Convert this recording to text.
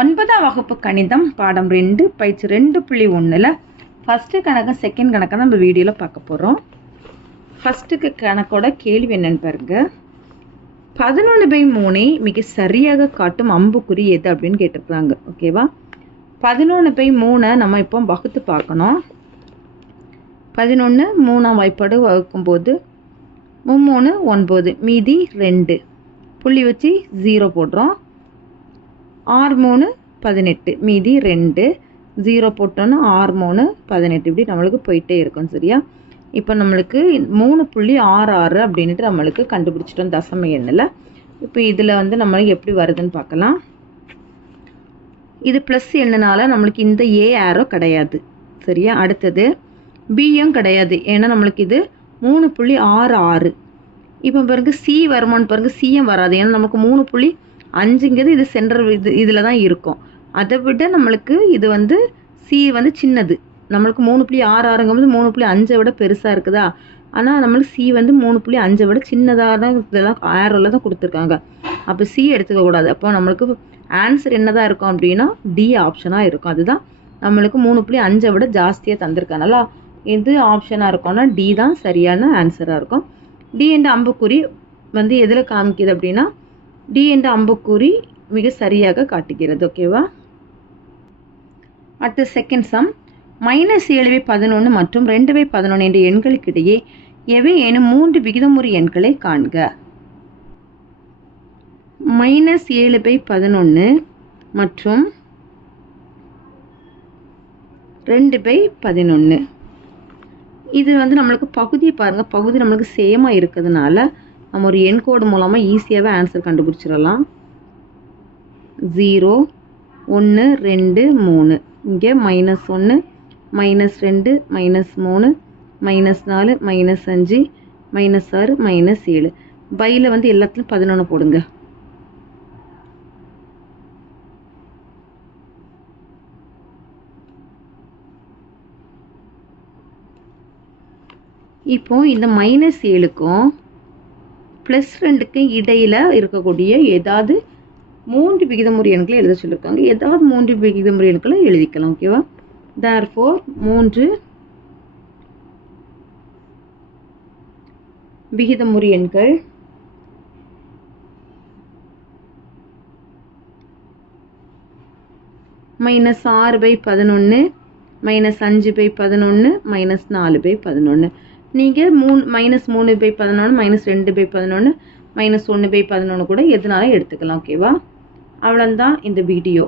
ஒன்பதாம் வகுப்பு கணிதம் பாடம் ரெண்டு பயிற்சி ரெண்டு புள்ளி ஒன்றில் ஃபஸ்ட்டு கணக்கு செகண்ட் கணக்கை நம்ம வீடியோவில் பார்க்க போகிறோம் ஃபஸ்ட்டுக்கு கணக்கோட கேள்வி என்னென்னு பாருங்க. பதினொன்று பை மூணை மிக சரியாக காட்டும் அம்புக்குறி எது அப்படின்னு கேட்டிருக்காங்க ஓகேவா பதினொன்று பை மூணை நம்ம இப்போ வகுத்து பார்க்கணும். பதினொன்று மூணாம் வாய்ப்பாடு வகுக்கும்போது மும்மூணு ஒன்பது மீதி ரெண்டு. புள்ளி வச்சு ஜீரோ போடுறோம். ஆறு மூணு பதினெட்டு மீதி ரெண்டு. ஜீரோ போட்டோன்னா ஆறு மூணு பதினெட்டு. இப்படி நம்மளுக்கு போயிட்டே இருக்கும் சரியா? இப்போ நம்மளுக்கு மூணு புள்ளி ஆறு ஆறு அப்படின்ட்டு நம்மளுக்கு கண்டுபிடிச்சிட்டோம் தசம எண்ணில். இப்போ இதில் வந்து நம்மளுக்கு எப்படி வருதுன்னு பார்க்கலாம். இது ப்ளஸ் எண்ணுனால நம்மளுக்கு இந்த ஏ ஆரோ கிடையாது சரியா? அடுத்தது பியும் கிடையாது ஏன்னா நம்மளுக்கு இது மூணு புள்ளி ஆறு ஆறு. இப்போ பாருங்க சி வருமானு பாருங்க சிஎம் வராது. ஏன்னா நமக்கு மூணு புள்ளி அஞ்சுங்கிறது இது சென்டர் இது இதில் தான் இருக்கும். அதை விட நம்மளுக்கு இது வந்து சி வந்து சின்னது. நம்மளுக்கு மூணு புள்ளி ஆறு ஆறுங்கும்போது மூணு புள்ளி அஞ்சை விட பெருசாக இருக்குதா? ஆனால் நம்மளுக்கு சி வந்து மூணு புள்ளி அஞ்சை விட சின்னதாக தான் இதெல்லாம் ஆரோவில் தான் கொடுத்துருக்காங்க. அப்போ சி எடுத்துக்க கூடாது. அப்போ நம்மளுக்கு ஆன்சர் என்னதான் இருக்கும் அப்படின்னா டி ஆப்ஷனாக இருக்கும். அதுதான் நம்மளுக்கு மூணு புள்ளி அஞ்சை விட ஜாஸ்தியாக தந்திருக்கனால எது ஆப்ஷனாக இருக்கும்னா டி தான் சரியான ஆன்சராக இருக்கும். டி என்ற அம்புக்குறி வந்து எதில் காமிக்குது அப்படின்னா டி என்ற அம்புக்குறி மிக சரியாக காட்டுகிறது ஓகேவா அடுத்த செகண்ட் சம் மைனஸ் ஏழு பை பதினொன்று மற்றும் ரெண்டு பை பதினொன்று என்ற எண்களுக்கிடையே எவை எனும் மூன்று விகிதமுறை எண்களை காண்க. மைனஸ் ஏழு பை பதினொன்று மற்றும் ரெண்டு பை பதினொன்று இது வந்து நம்மளுக்கு பகுதியை பாருங்கள் பகுதி நம்மளுக்கு சேமாக இருக்கிறதுனால நம்ம ஒரு எண் கோடு மூலமாக ஈஸியாகவே ஆன்சர் கண்டுபிடிச்சிடலாம். ஜீரோ ஒன்று ரெண்டு மூணு. இங்கே மைனஸ் ஒன்று மைனஸ் ரெண்டு மைனஸ் மூணு மைனஸ் நாலு மைனஸ் அஞ்சு மைனஸ் ஆறு மைனஸ் ஏழு. பையில் வந்து எல்லாத்துலையும் பதினொன்று போடுங்க. இப்போ இந்த மைனஸ் ஏழுக்கும் ப்ளஸ் ரெண்டுக்கும் இடையில் இருக்கக்கூடிய ஏதாவது மூன்று விகிதமுறை எண்களை எழுத சொல்லியிருக்காங்க ஏதாவது மூன்று விகிதமுறை எண்களை எழுதிக்கலாம் ஓகேவா தேர் ஃபோர் மூன்று விகிதமுறை எண்கள் மைனஸ் ஆறு பை பதினொன்று மைனஸ் அஞ்சு பை பதினொன்று மைனஸ் நாலு பை பதினொன்று நீங்கள் மூணு மைனஸ் மூணு பை பதினொன்று மைனஸ் ரெண்டு பை பதினொன்று மைனஸ் ஒன்று பை பதினொன்று கூட எதுனாலும் எடுத்துக்கலாம் ஓகேவா அவ்வளோந்தான் இந்த வீடியோ